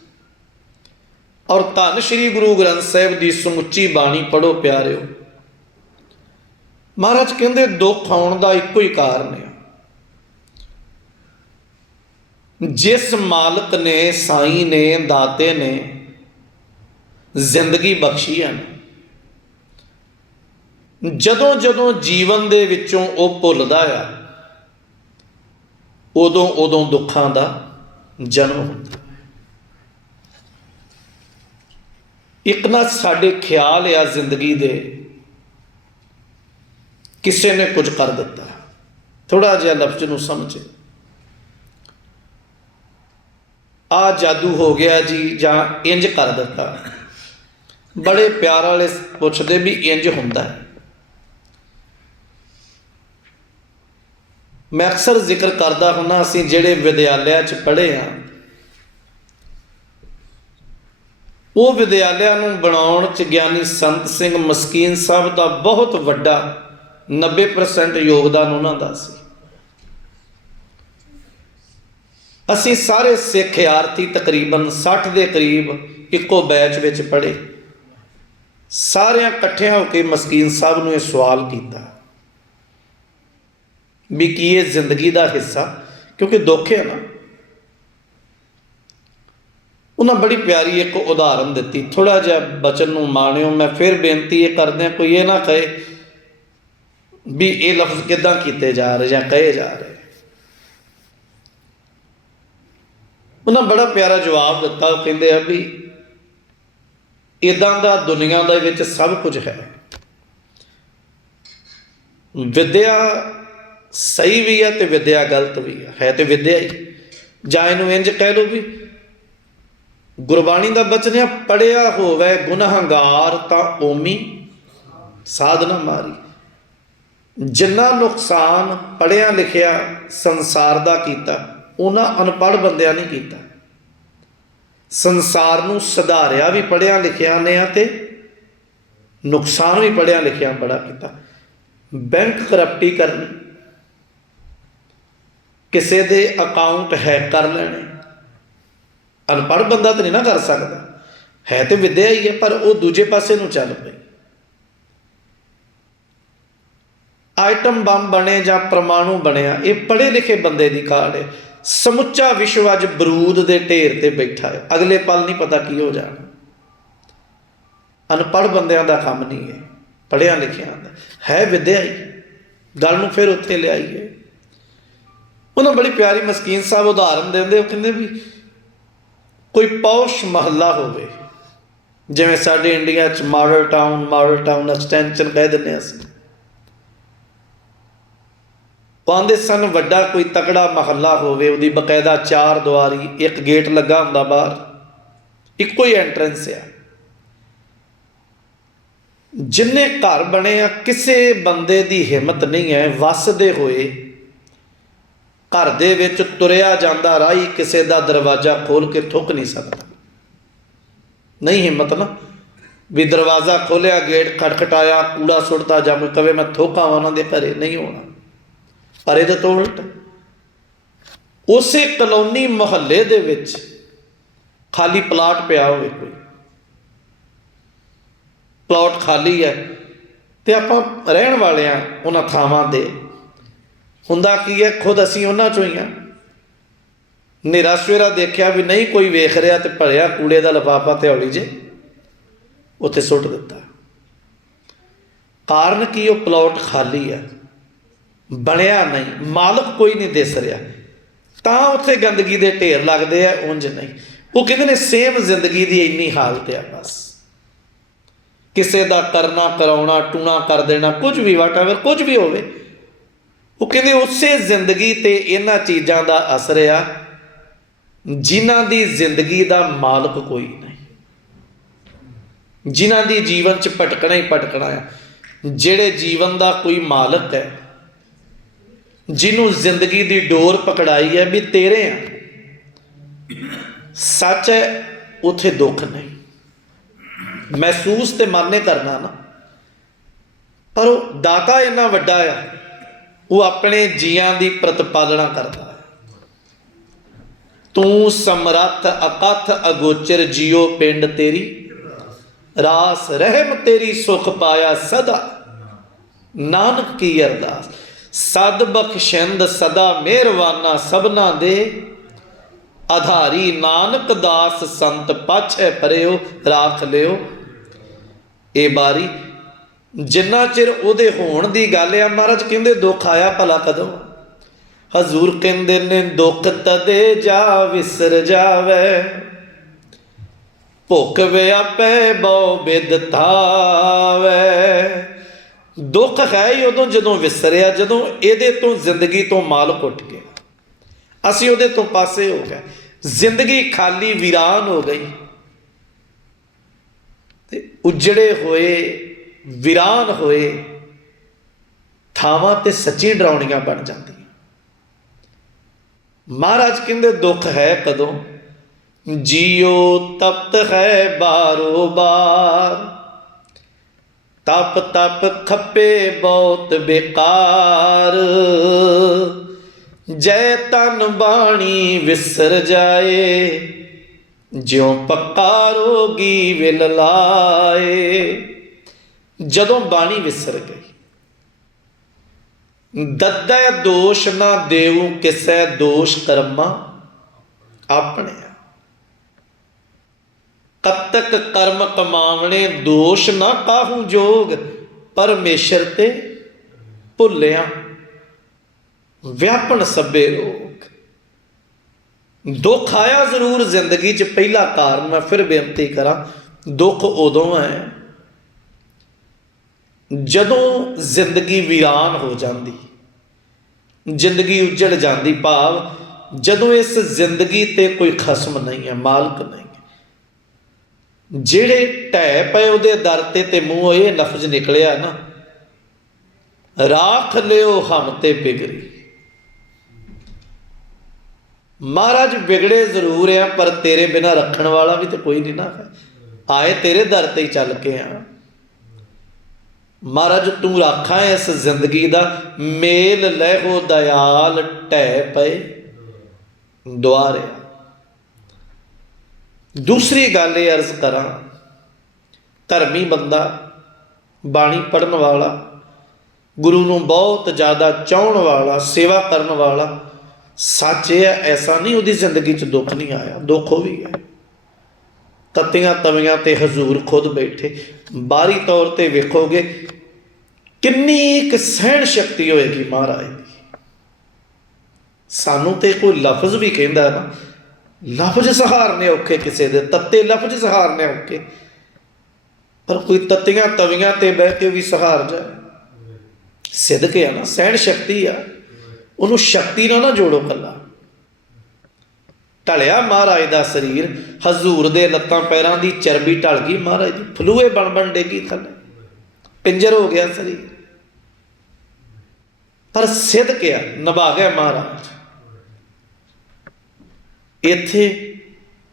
ਔਰ ਧੰਨ ਸ਼੍ਰੀ ਗੁਰੂ ਗ੍ਰੰਥ ਸਾਹਿਬ ਦੀ ਸਮੁੱਚੀ ਬਾਣੀ ਪੜੋ ਪਿਆਰਿਓ। ਮਹਾਰਾਜ ਕਹਿੰਦੇ, ਦੁੱਖ ਆਉਣ ਦਾ ਇੱਕੋ ਹੀ ਕਾਰਨ ਹੈ। ਜਿਸ ਮਾਲਕ ਨੇ, ਸਾਈ ਨੇ, ਦਾਤੇ ਨੇ ਜ਼ਿੰਦਗੀ ਬਖਸ਼ੀ ਹਨ ਜਦੋਂ ਜਦੋਂ ਜੀਵਨ ਦੇ ਵਿੱਚੋਂ ਉਹ ਭੁੱਲਦਾ ਆ, ਉਦੋਂ ਉਦੋਂ ਦੁੱਖਾਂ ਦਾ ਜਨਮ ਹੁੰਦਾ ਇੱਕ ਨਾ ਸਾਡੇ ਖਿਆਲ ਆ ਜ਼ਿੰਦਗੀ ਦੇ, ਕਿਸੇ ਨੇ ਕੁਝ ਕਰ ਦਿੱਤਾ। ਥੋੜਾ ਜਿਹਾ ਲਫ਼ਜ਼ ਨੂੰ ਸਮਝੇ। ਆ ਜਾਦੂ ਹੋ ਗਿਆ ਜੀ, ਜਾਂ ਇੰਜ ਕਰ ਦਿੱਤਾ। ਬੜੇ ਪਿਆਰ ਵਾਲੇ ਪੁੱਛਦੇ ਵੀ ਇੰਜ ਹੁੰਦਾ ਹੈ। ਮੈਂ ਅਕਸਰ ਜ਼ਿਕਰ ਕਰਦਾ ਹੁੰਨਾ ਅਸੀਂ ਜਿਹੜੇ ਵਿਦਿਆਲਿਆ 'ਚ ਪੜ੍ਹੇ ਆ ਉਹ ਵਿਦਿਆਲਿਆ ਨੂੰ ਬਣਾਉਣ 'ਚ ਗਿਆਨੀ ਸੰਤ ਸਿੰਘ ਮਸਕੀਨ ਸਾਹਿਬ ਦਾ ਬਹੁਤ ਵੱਡਾ 90% ਯੋਗਦਾਨ ਉਹਨਾਂ ਦਾ ਸੀ। ਅਸੀਂ ਸਾਰੇ ਸਿੱਖ ਯਾਰਥੀ ਤਕਰੀਬਨ 60 ਦੇ ਕਰੀਬ ਇੱਕੋ ਬੈਚ ਵਿੱਚ ਪੜ੍ਹੇ। ਸਾਰਿਆਂ ਇਕੱਠਿਆਂ ਹੋ ਕੇ ਮਸਕੀਨ ਸਾਹਿਬ ਨੂੰ ਇਹ ਸਵਾਲ ਕੀਤਾ। ਵੀ ਕੀ ਇਹ ਜ਼ਿੰਦਗੀ ਦਾ ਹਿੱਸਾ? ਕਿਉਂਕਿ ਦੁੱਖ ਹੈ ਨਾ। ਉਹਨਾਂ ਬੜੀ ਪਿਆਰੀ ਇੱਕ ਉਦਾਹਰਨ ਦਿੱਤੀ। ਥੋੜਾ ਜਿਹਾ ਬਚਨ ਨੂੰ ਮਾਣਿਓ, ਮੈਂ ਫਿਰ ਬੇਨਤੀ ਇਹ ਕਰਦੇ ਕੋਈ ਇਹ ਨਾ ਕਹੇ ਵੀ ਇਹ ਲਫ਼ਜ਼ ਕਿਦਾਂ ਕੀਤੇ ਜਾ ਰਹੇ ਜਾਂ ਕਹੇ ਜਾ ਰਹੇ। ਉਹਨਾਂ ਬੜਾ ਪਿਆਰਾ ਜਵਾਬ ਦਿੱਤਾ। ਉਹ ਕਹਿੰਦੇ ਆ ਵੀ ਇਦਾਂ ਦਾ ਦੁਨੀਆ ਦੇ ਵਿੱਚ ਸਭ ਕੁਝ ਹੈ। ਵਿਦਿਆ ਸਹੀ ਵੀ ਹੈ ਤੇ ਵਿਦਿਆ ਗਲਤ ਵੀ ਹੈ ਹੈ ਤੇ ਵਿਦਿਆ ਹੀ। ਜਾਂ ਇਹਨੂੰ ਇੰਜ ਕਹਿ ਲਓ ਵੀ ਗੁਰਬਾਣੀ ਦਾ ਬਚਨ ਹੈ ਪੜਿਆ ਹੋਵੇ ਗੁਨਾਹਗਾਰ ਤਾਂ ਓਮੀ ਸਾਧਨਾ ਮਾਰੀ। ਜਿੰਨਾ ਨੁਕਸਾਨ ਪੜਿਆ ਲਿਖਿਆ ਸੰਸਾਰ ਦਾ ਕੀਤਾ, ਉਹਨਾਂ ਅਨਪੜ੍ਹ ਬੰਦਿਆਂ ਨੇ ਕੀਤਾ। ਸੰਸਾਰ ਨੂੰ ਸੁਧਾਰਿਆ ਵੀ ਪੜਿਆ ਲਿਖਿਆ ਨੇ ਆ ਤੇ ਨੁਕਸਾਨ ਵੀ ਪੜਿਆ ਲਿਖਿਆ ਬੜਾ ਕੀਤਾ। ਬੈਂਕ ਕਰਪਟੀ ਕਰਨੀ। ਕਿਸੇ ਦੇ ਅਕਾਊਂਟ ਹੈਕ ਕਰ ਲੈਣੇ। ਅਨਪੜ੍ਹ ਬੰਦਾ ਤਾਂ ਨਹੀਂ ਨਾ ਕਰ ਸਕਦਾ। ਹੈ ਤੇ ਵਿਦਿਆ ਹੀ ਹੈ, ਪਰ ਉਹ ਦੂਜੇ ਪਾਸੇ ਨੂੰ ਚੱਲ ਪਈ ਆਈਟਮ ਬੰਬ ਬਣੇ ਜਾਂ ਪਰਮਾਣੂ ਬਣਿਆ, ਇਹ ਪੜ੍ਹੇ ਲਿਖੇ ਬੰਦੇ ਦੀ ਕਾਢ ਹੈ। ਸਮੁੱਚਾ ਵਿਸ਼ਵ ਅੱਜ ਬਰੂਦ ਦੇ ਢੇਰ ਤੇ ਬੈਠਾ ਹੈ। ਅਗਲੇ ਪਲ ਨਹੀਂ ਪਤਾ ਕੀ ਹੋ ਜਾਣਾ। ਅਨਪੜ੍ਹ ਬੰਦਿਆਂ ਦਾ ਕੰਮ ਨਹੀਂ ਹੈ, ਪੜ੍ਹਿਆ ਲਿਖਿਆ ਦਾ। ਹੈ ਵਿਦਿਆ ਹੀ। ਗੱਲ ਨੂੰ ਫਿਰ ਉੱਥੇ ਲਿਆਈਏ। ਉਹਨਾਂ ਬੜੀ ਪਿਆਰੀ ਮਸਕੀਨ ਸਾਹਿਬ ਉਦਾਹਰਨ ਦਿੰਦੇ ਉਹ ਕਹਿੰਦੇ ਵੀ ਕੋਈ ਪੌਸ਼ ਮਹੱਲਾ ਹੋਵੇ, ਜਿਵੇਂ ਸਾਡੇ ਇੰਡੀਆ 'ਚ model town model town extension ਕਹਿ ਦਿੰਦੇ ਹਾਂ ਅਸੀਂ। ਪਾਉਂਦੇ ਸਨ, ਵੱਡਾ ਕੋਈ ਤਕੜਾ ਮਹੱਲਾ ਹੋਵੇ, ਉਹਦੀ ਬਕਾਇਦਾ ਚਾਰ ਦੁਆਰੀ ਇੱਕ ਗੇਟ ਲੱਗਾ ਹੁੰਦਾ ਬਾਹਰ, ਇੱਕੋ ਹੀ ਐਂਟਰੈਂਸ ਆ। ਜਿੰਨੇ ਘਰ ਬਣੇ ਆ, ਕਿਸੇ ਬੰਦੇ ਦੀ ਹਿੰਮਤ ਨਹੀਂ ਹੈ, ਵਸਦੇ ਹੋਏ ਘਰ ਦੇ ਵਿੱਚ ਤੁਰਿਆ ਜਾਂਦਾ ਰਾਹੀ ਕਿਸੇ ਦਾ ਦਰਵਾਜ਼ਾ ਖੋਲ ਕੇ ਥੁੱਕ ਨਹੀਂ ਸਕਦਾ। ਨਹੀਂ ਹਿੰਮਤ ਨਾ। ਵੀ ਦਰਵਾਜ਼ਾ ਖੋਲਿਆ, ਗੇਟ ਖਟਖਟਾਇਆ, ਕੂੜਾ ਸੁੱਟਦਾ ਜਾਂ ਮੈਂ ਕਵੇ ਮੈਂ ਥੋਕਾਂ ਉਹਨਾਂ ਦੇ ਘਰੇ, ਨਹੀਂ ਹੋਣਾ। ਪਰ ਇਹਦੇ ਤੋਂ ਉਲਟ ਉਸੇ ਕਲੋਨੀ ਮੁਹੱਲੇ ਦੇ ਵਿੱਚ ਖਾਲੀ ਪਲਾਟ ਪਿਆ ਹੋਵੇ ਕੋਈ। ਪਲਾਟ ਖਾਲੀ ਹੈ ਤੇ ਆਪਾਂ ਰਹਿਣ ਵਾਲੇ ਆ ਉਹਨਾਂ ਥਾਵਾਂ ਦੇ ਹੁੰਦਾ ਕੀ ਹੈ? ਖੁਦ ਅਸੀਂ ਉਹਨਾਂ ਚੋਂ ਹੀ ਆ ਨੇਰਾ ਸਵੇਰਾ ਦੇਖਿਆ ਵੀ ਨਹੀਂ, ਕੋਈ ਵੇਖ ਰਿਹਾ ਤੇ ਭਰਿਆ ਕੂੜੇ ਦਾ ਲਫਾਫਾ ਤੇ ਹੌਲੀ ਜੇ, ਉੱਥੇ ਸੁੱਟ ਦਿੱਤਾ। ਕਾਰਨ ਕੀ? ਉਹ ਪਲਾਟ ਖਾਲੀ ਹੈ। ਬਣਿਆ ਨਹੀਂ। ਮਾਲਕ ਕੋਈ ਨਹੀਂ ਦਿਸ ਰਿਹਾ। ਤਾਂ ਉੱਥੇ ਗੰਦਗੀ ਦੇ ਢੇਰ ਲੱਗਦੇ ਆ, ਉਂਝ ਨਹੀਂ। ਉਹ ਕਹਿੰਦੇ ਨੇ, ਸੇਮ ਜ਼ਿੰਦਗੀ ਦੀ ਇੰਨੀ ਹਾਲਤ ਆ ਬਸ। ਕਿਸੇ ਦਾ ਕਰਨਾ, ਕਰਾਉਣਾ, ਟੂਣਾ ਕਰ ਦੇਣਾ, ਕੁਝ ਵੀ ਵਾਟਾਵਰ ਕੁਝ ਵੀ ਹੋਵੇ। ਉਹ ਕਹਿੰਦੇ ਉਸੇ ਜ਼ਿੰਦਗੀ ਤੇ ਇਹਨਾਂ ਚੀਜ਼ਾਂ ਦਾ ਅਸਰ ਆ, ਜਿਨ੍ਹਾਂ ਦੀ ਜ਼ਿੰਦਗੀ ਦਾ ਮਾਲਕ ਕੋਈ ਨਹੀਂ। ਜਿਨ੍ਹਾਂ ਦੀ ਜੀਵਨ 'ਚ ਭਟਕਣਾ ਹੀ ਭਟਕਣਾ ਆ, ਜਿਹੜੇ ਜੀਵਨ ਦਾ ਕੋਈ ਮਾਲਕ ਹੈ, ਜਿਹਨੂੰ ਜ਼ਿੰਦਗੀ ਦੀ ਡੋਰ ਪਕੜਾਈ ਹੈ ਵੀ ਤੇਰੇ ਆ। ਸੱਚ ਹੈ, ਉਥੇ ਦੁੱਖ ਨਹੀਂ। ਮਹਿਸੂਸ ਤੇ ਮਾਨੇ ਕਰਨਾ ਨਾ। ਪਰ ਉਹ ਦਾਤਾ ਇੰਨਾ ਵੱਡਾ ਆ ਉਹ ਆਪਣੇ ਜੀਆਂ ਦੀ ਪ੍ਰਤਪਾਲਣਾ ਕਰਦਾ ਹੈ। ਤੂੰ ਸਮਰੱਥ ਅਕਥ ਅਗੋਚਰ ਜਿਉ ਪਿੰਡ ਤੇਰੀ। ਰਾਸ ਰਹਿਮ ਤੇਰੀ ਸੁਖ ਪਾਇਆ ਸਦਾ। ਨਾਨਕ ਕੀ ਅਰਦਾਸ। ਸਦ ਬਖਸ਼ਿੰਦ ਸਦਾ ਮਿਹਰਵਾਨਾ ਸਭਨਾ ਦੇ। ਆਧਾਰੀ ਨਾਨਕ ਦਾਸ ਸੰਤ ਪਾਛੇ ਪਰਿਓ, ਰਾਖ ਲਿਓ। ਇਹ ਬਾਰੀ ਜਿੰਨਾ ਚਿਰ ਉਹਦੇ ਹੋਣ ਦੀ ਗੱਲ ਆ, ਮਹਾਰਾਜ ਕਹਿੰਦੇ ਦੁੱਖ ਆਇਆ ਭਲਾ ਕਦੋਂ? ਹਜ਼ੂਰ ਕਹਿੰਦੇ ਨੇ, ਦੁੱਖ ਤਦੇ ਜਾ ਵਿਸਰ ਜਾਵੇ। ਭੁੱਖ ਵਿਆਪੇ ਬਹੁ ਬਿਦ ਥਾਵੇ। ਦੁੱਖ ਹੈ ਹੀ ਉਦੋਂ ਜਦੋਂ ਵਿਸਰਿਆ, ਜਦੋਂ ਇਹਦੇ ਤੋਂ ਜ਼ਿੰਦਗੀ ਤੋਂ ਮਾਲਕ ਉੱਠ ਗਿਆ। ਅਸੀਂ ਉਹਦੇ ਤੋਂ ਪਾਸੇ ਹੋ ਗਏ। ਜ਼ਿੰਦਗੀ ਖਾਲੀ ਵੀਰਾਨ ਹੋ ਗਈ। ਤੇ ਉਜੜੇ ਹੋਏ ਵਿਰਾਨ ਹੋਏ, ਥਾਵਾਂ ਤੇ ਸੱਚੀ ਡਰਾਉਣੀਆਂ ਬਣ ਜਾਂਦੀਆਂ। ਮਹਾਰਾਜ ਕਹਿੰਦੇ, ਦੁੱਖ ਹੈ ਕਦੋਂ? ਜੀਓ ਤਪਤ ਹੈ ਬਾਰੋ ਬਾਰ। ਤਪ ਤਪ ਖੱਪੇ ਬਹੁਤ ਬੇਕਾਰ। ਜੈ ਤਨ ਬਾਣੀ ਵਿਸਰ ਜਾਏ, ਜਿਉ ਪੱਕਾ ਰੋਗੀ ਵਿਲ ਲਾਏ। ਜਦੋਂ ਬਾਣੀ ਵਿਸਰ ਗਈ, ਦੱਦੈ ਦੋਸ਼ ਨਾ ਦੇਉ ਕਿਸੈ ਦੋਸ਼ ਕਰਮਾ ਆਪਣੇ ਕਤਕ ਕਰਮ ਕਮਾਵਣੇ ਦੋਸ਼ ਨਾ ਕਾਹੂ ਜੋਗ, ਪਰਮੇਸ਼ਰ ਤੇ ਭੁੱਲਿਆ। ਵਿਆਪਣ ਸਭੇ ਰੋਗ। ਦੁੱਖ ਆਇਆ ਜ਼ਰੂਰ ਜ਼ਿੰਦਗੀ 'ਚ, ਪਹਿਲਾ ਕਾਰਨ ਮੈਂ ਫਿਰ ਬੇਨਤੀ ਕਰਾਂ, ਦੁੱਖ ਉਦੋਂ ਹੈ ਜਦੋਂ ਜ਼ਿੰਦਗੀ ਵੀਰਾਨ ਹੋ ਜਾਂਦੀ, ਜ਼ਿੰਦਗੀ ਉਜੜ ਜਾਂਦੀ ਭਾਵ ਜਦੋਂ ਇਸ ਜ਼ਿੰਦਗੀ ਤੇ ਕੋਈ ਖਸਮ ਨਹੀਂ ਹੈ, ਮਾਲਕ ਨਹੀਂ ਹੈ। ਜਿਹੜੇ ਢਹਿ ਪਏ ਉਹਦੇ ਦਰ ਤੇ ਤੇ ਮੂੰਹ ਇਹ ਲਫ਼ਜ਼ ਨਿਕਲਿਆ ਨਾ। ਰਾਖ ਲਿਓ ਹਮ ਤੇ ਬਿਗੜੀ। ਮਹਾਰਾਜ ਵਿਗੜੇ ਜ਼ਰੂਰ ਆ, ਪਰ ਤੇਰੇ ਬਿਨਾ ਰੱਖਣ ਵਾਲਾ ਵੀ ਤੇ ਕੋਈ ਨਹੀਂ ਨਾ ਆਏ ਤੇਰੇ ਦਰ ਤੇ ਹੀ ਚੱਲ ਕੇ ਆ। ਮਹਾਰਾਜ, ਤੂੰ ਰਾਖਾਂ ਇਸ ਜ਼ਿੰਦਗੀ ਦਾ ਮੇਲ ਲਹਿਓ ਦਿਆਲ ਟਹਿ ਪਏ ਦੁਆਰੇ। ਦੂਸਰੀ ਗੱਲ ਇਹ ਅਰਜ਼ ਕਰਾਂ, ਧਰਮੀ ਬੰਦਾ, ਬਾਣੀ ਪੜਨ ਵਾਲਾ, ਗੁਰੂ ਨੂੰ ਬਹੁਤ ਜ਼ਿਆਦਾ ਚਾਹਣ ਵਾਲਾ, ਸੇਵਾ ਕਰਨ ਵਾਲਾ, ਸੱਚ ਇਹ ਹੈ, ਐਸਾ ਨਹੀਂ ਉਹਦੀ ਜ਼ਿੰਦਗੀ 'ਚ ਦੁੱਖ ਨਹੀਂ ਆਇਆ, ਦੁੱਖ ਹੋ ਵੀ ਹੈ। ਤਤੀਆਂ ਤਵੀਆਂ ਤੇ ਹਜ਼ੂਰ ਖੁਦ ਬੈਠੇ। ਬਾਹਰੀ ਤੌਰ ਤੇ ਵੇਖੋਗੇ ਕਿੰਨੀ ਇੱਕ ਸਹਿਣ ਸ਼ਕਤੀ ਹੋਏਗੀ ਮਹਾਰਾਜ ਦੀ। ਸਾਨੂੰ ਤੇ ਕੋਈ ਲਫ਼ਜ਼ ਵੀ ਕਹਿੰਦਾ ਨਾ, ਲਫ਼ਜ਼ ਸਹਾਰਨੇ ਔਖੇ ਕਿਸੇ ਦੇ, ਤੱਤੇ ਲਫ਼ਜ਼ ਸਹਾਰਨੇ ਔਖੇ। ਪਰ ਕੋਈ ਤੱਤੀਆਂ ਤਵੀਆਂ ਤੇ ਬਹਿ ਕੇ ਵੀ ਸਹਾਰ ਜਾਏ। ਕੇ ਆ ਨਾ, ਸਹਿਣ ਸ਼ਕਤੀ ਆ। ਉਹਨੂੰ ਸ਼ਕਤੀ ਨਾਲ ਨਾ ਜੋੜੋ ਕੱਲਾ ਢਲਿਆ ਮਹਾਰਾਜ ਦਾ ਸਰੀਰ, ਹਜ਼ੂਰ ਦੇ ਲੱਤਾਂ ਪੈਰਾਂ ਦੀ ਚਰਬੀ ਢਲ ਗਈ, ਮਹਾਰਾਜ ਦੀ ਫਲੂਏ ਬਣ ਬਣ ਡੇਗੀ ਥੱਲੇ। ਪਿੰਜਰ ਹੋ ਗਿਆ ਸਰੀਰ। ਪਰ ਸਿੱਧ ਕਿਆ, ਨਿਭਾ ਗਿਆ ਮਹਾਰਾਜ। ਇੱਥੇ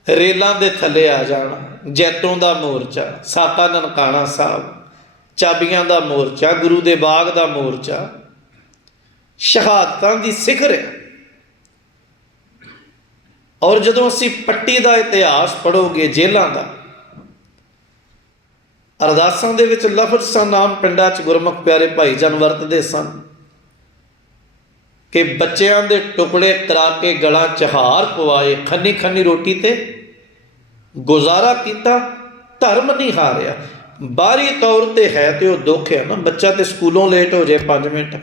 ਰੇਲਾਂ ਦੇ ਥੱਲੇ ਆ ਜਾਣਾ, ਜੈਤੋਂ ਦਾ ਮੋਰਚਾ ਸਾਕਾ ਨਨਕਾਣਾ ਸਾਹਿਬ, ਚਾਬੀਆਂ ਦਾ ਮੋਰਚਾ, ਗੁਰੂ ਦੇ ਬਾਗ ਦਾ ਮੋਰਚਾ, ਸ਼ਹਾਦਤਾਂ ਦੀ ਸਿਖਰ ਹੈ ਔਰ ਜਦੋਂ ਅਸੀਂ ਪੱਟੀ ਦਾ ਇਤਿਹਾਸ ਪੜੋਗੇ ਜੇਲਾਂ ਦਾ, ਅਰਦਾਸਾਂ ਦੇ ਵਿੱਚ ਲਫ਼ਜ਼ ਸਾ ਨਾਮ ਪਿੰਡਾਂ 'ਚ ਗੁਰਮੁਖ ਪਿਆਰੇ ਭਾਈ ਜਨ ਵਰਤਦੇ ਸਨ ਕਿ ਬੱਚਿਆਂ ਦੇ ਟੁਕੜੇ ਕਰਾ ਕੇ ਗਲਾਂ 'ਚ ਹਾਰ ਪਵਾਏ, ਖੰਨੀ ਖੰਨੀ ਰੋਟੀ ਤੇ ਗੁਜ਼ਾਰਾ ਕੀਤਾ, ਧਰਮ ਨਹੀਂ ਹਾਰਿਆ। ਬਾਹਰੀ ਤੌਰ ਤੇ ਹੈ ਤੇ ਉਹ ਦੁੱਖ ਹੈ ਨਾ, ਬੱਚਾ ਤੇ ਸਕੂਲੋਂ ਲੇਟ ਹੋ ਜਾਏ 5 ਮਿੰਟ,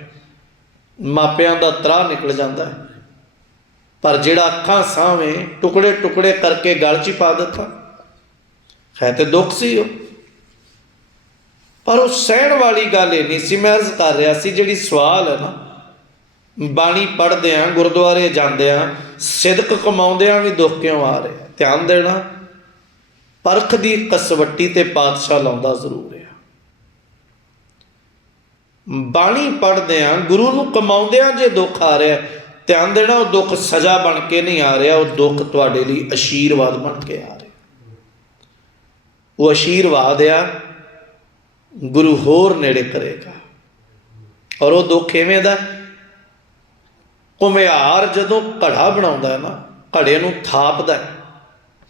ਮਾਪਿਆਂ ਦਾ ਤਰਾ ਨਿਕਲ ਜਾਂਦਾ ਹੈ। ਪਰ ਜਿਹੜਾ ਅੱਖਾਂ ਸਾਹਵੇਂ ਟੁਕੜੇ ਟੁਕੜੇ ਕਰਕੇ ਗਲ 'ਚ ਪਾ ਦਿੱਤਾ ਹੈ ਤੇ ਦੁੱਖ ਸੀ ਉਹ। ਪਰ ਉਹ ਸਹਿਣ ਵਾਲੀ ਗੱਲ ਇਹ ਨਹੀਂ ਸੀ, ਮੈਂ ਅਰਜ਼ ਕਰ ਰਿਹਾ ਸੀ, ਜਿਹੜੀ ਸਵਾਲ ਹੈ ਨਾ, ਬਾਣੀ ਪੜ੍ਹਦੇ ਆ ਗੁਰਦੁਆਰੇ ਜਾਂਦੇ ਆ ਸਿਦਕ ਕਮਾਉਂਦੇ ਆ ਵੀ ਦੁੱਖ ਕਿਉਂ ਆ ਰਿਹਾ? ਧਿਆਨ ਦੇਣਾ, ਪਰਖ ਦੀ ਕਸਵੱਟੀ ਤੇ ਪਾਤਸ਼ਾਹ ਲਾਉਂਦਾ ਜ਼ਰੂਰ ਹੈ ਬਾਣੀ ਪੜ੍ਹਦੇ ਆ ਗੁਰੂ ਨੂੰ ਕਮਾਉਂਦੇ ਆ ਜੇ ਦੁੱਖ ਆ ਰਿਹਾ ਧਿਆਨ ਦੇਣਾ, ਉਹ ਦੁੱਖ ਸਜ਼ਾ ਬਣ ਕੇ ਨਹੀਂ ਆ ਰਿਹਾ, ਉਹ ਦੁੱਖ ਤੁਹਾਡੇ ਲਈ ਅਸ਼ੀਰਵਾਦ ਬਣ ਕੇ ਆ ਰਿਹਾ। ਉਹ ਅਸ਼ੀਰਵਾਦ ਆ, ਗੁਰੂ ਹੋਰ ਨੇੜੇ ਕਰੇਗਾ। ਔਰ ਉਹ ਦੁੱਖ ਐਵੇਂ ਦਾ, ਘੁਮਿਆਰ ਜਦੋਂ ਘੜਾ ਬਣਾਉਂਦਾ ਨਾ, ਘੜੇ ਨੂੰ ਥਾਪਦਾ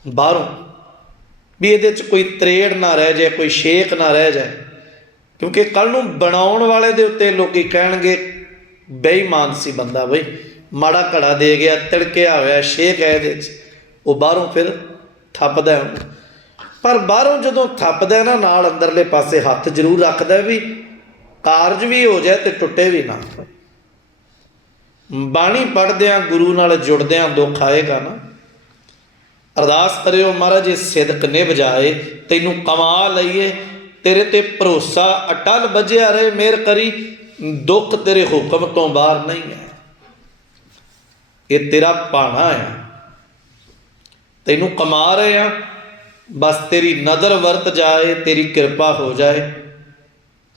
ਬਾਹਰੋਂ, ਵੀ ਇਹਦੇ 'ਚ ਕੋਈ ਤਰੇੜ ਨਾ ਰਹਿ ਜਾਏ, ਕੋਈ ਸ਼ੇਕ ਨਾ ਰਹਿ ਜਾਏ, ਕਿਉਂਕਿ ਕੱਲ ਨੂੰ ਬਣਾਉਣ ਵਾਲੇ ਦੇ ਉੱਤੇ ਲੋਕੀ ਕਹਿਣਗੇ ਬੇਈਮਾਨ ਸੀ ਬੰਦਾ ਬਈ, ਮਾੜਾ ਘੜਾ ਦੇ ਗਿਆ, ਤਿੜਕਿਆ ਹੋਇਆ ਛੇਕ ਹੈ ਇਹਦੇ 'ਚ ਉਹ ਬਾਹਰੋਂ ਫਿਰ ਥੱਪਦਾ ਪਰ ਬਾਹਰੋਂ ਜਦੋਂ ਥੱਪਦਾ ਨਾ, ਨਾਲ ਅੰਦਰਲੇ ਪਾਸੇ ਹੱਥ ਜ਼ਰੂਰ ਰੱਖਦਾ ਵੀ ਕਾਰਜ ਵੀ ਹੋ ਜਾਏ ਤੇ ਟੁੱਟੇ ਵੀ ਨਾ ਬਾਣੀ ਪੜ੍ਹਦਿਆਂ ਗੁਰੂ ਨਾਲ ਜੁੜਦਿਆਂ ਦੁੱਖ ਆਏਗਾ ਨਾ। ਅਰਦਾਸ ਕਰਿਓ ਮਹਾਰਾਜ, ਇਹ ਸਿਦਕ ਨੇ ਬਜਾਏ ਤੈਨੂੰ ਕਮਾ ਲਈਏ, ਤੇਰੇ ਤੇ ਭਰੋਸਾ ਅਟਲ ਬਜਿਆ ਰਹੇ, ਮਿਹਰ ਕਰੀ। ਦੁੱਖ ਤੇਰੇ ਹੁਕਮ ਤੋਂ ਬਾਹਰ ਨਹੀਂ ਹੈ। ਇਹ ਤੇਰਾ ਪਾਣਾ ਹੈ। ਤੈਨੂੰ ਕਮਾ ਰਹੇ ਆ ਬਸ ਤੇਰੀ ਨਜ਼ਰ ਵਰਤ ਜਾਏ, ਤੇਰੀ ਕਿਰਪਾ ਹੋ ਜਾਏ।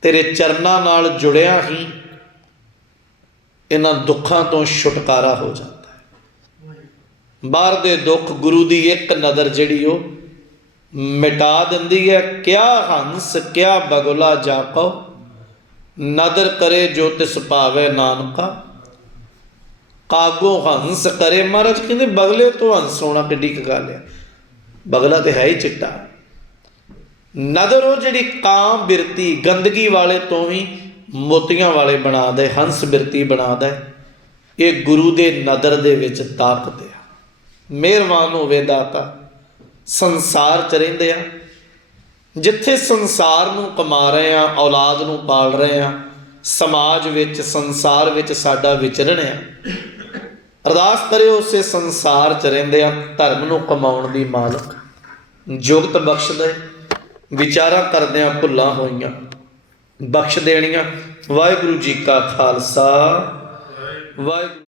ਤੇਰੇ ਚਰਨਾਂ ਨਾਲ ਜੁੜਿਆ ਹੀ ਇਹਨਾਂ ਦੁੱਖਾਂ ਤੋਂ ਛੁਟਕਾਰਾ ਹੋ ਜਾਂਦਾ ਹੈ। ਬਾਹਰ ਦੇ ਦੁੱਖ ਗੁਰੂ ਦੀ ਇੱਕ ਨਜ਼ਰ ਜਿਹੜੀ ਉਹ ਮਿਟਾ ਦਿੰਦੀ ਹੈ। ਕਿਆ ਹੰਸ, ਕਿਆ ਬਗੁਲਾ ਜਾਪੋ। ਨਦਰ ਕਰੇ ਜੋ ਤਿਸ ਭਾਵੇ ਨਾਨਕਾ। ਕਾਗੋ ਹੰਸ ਕਰੇ ਮਹਾਰਾਜ, ਕਹਿੰਦੇ ਬਗਲੇ ਤੋਂ ਹੰਸ ਹੋਣਾ ਕਿੱਡੀ ਕੁ ਗੱਲ ਹੈ। ਬਗਲਾ ਤੇ ਹੈ ਹੀ ਚਿੱਟਾ। ਨਦਰ ਉਹ ਜਿਹੜੀ ਕਾਮ ਬਿਰਤੀ, ਗੰਦਗੀ ਵਾਲੇ ਤੋਂ ਵੀ ਮੋਤੀਆਂ ਵਾਲੇ ਬਣਾ ਦੇ ਹੰਸ ਬਿਰਤੀ ਬਣਾ ਦੇ ਇਹ ਗੁਰੂ ਦੇ ਨਦਰ ਦੇ ਵਿੱਚ ਤਾਕਤ ਆ। ਮਿਹਰਬਾਨ ਹੋਵੇ ਦਾਤਾ ਸੰਸਾਰ ਚ ਰਹਿੰਦੇ ਆ। ਜਿੱਥੇ ਸੰਸਾਰ ਨੂੰ ਕਮਾ ਰਹੇ ਆ ਔਲਾਦ ਨੂੰ ਪਾਲ ਰਹੇ ਆ ਸਮਾਜ ਵਿੱਚ, ਸੰਸਾਰ ਵਿੱਚ ਸਾਡਾ ਵਿਚਰਣ ਆ ਅਰਦਾਸ ਕਰਿਓ ਉਸੇ ਸੰਸਾਰ ਚ ਰਹਿੰਦੇ ਆ ਧਰਮ ਨੂੰ ਕਮਾਉਣ ਦੀ ਮਾਲਕ। ਜੁਗਤ ਬਖਸ਼ ਦੇ ਵਿਚਾਰਾਂ ਕਰਦਿਆਂ ਭੁੱਲਾਂ ਹੋਈਆਂ, ਬਖਸ਼ ਦੇਣੀਆਂ। ਵਾਹਿਗੁਰੂ ਜੀ ਕਾ ਖਾਲਸਾ। ਵਾਹਿਗੁਰੂ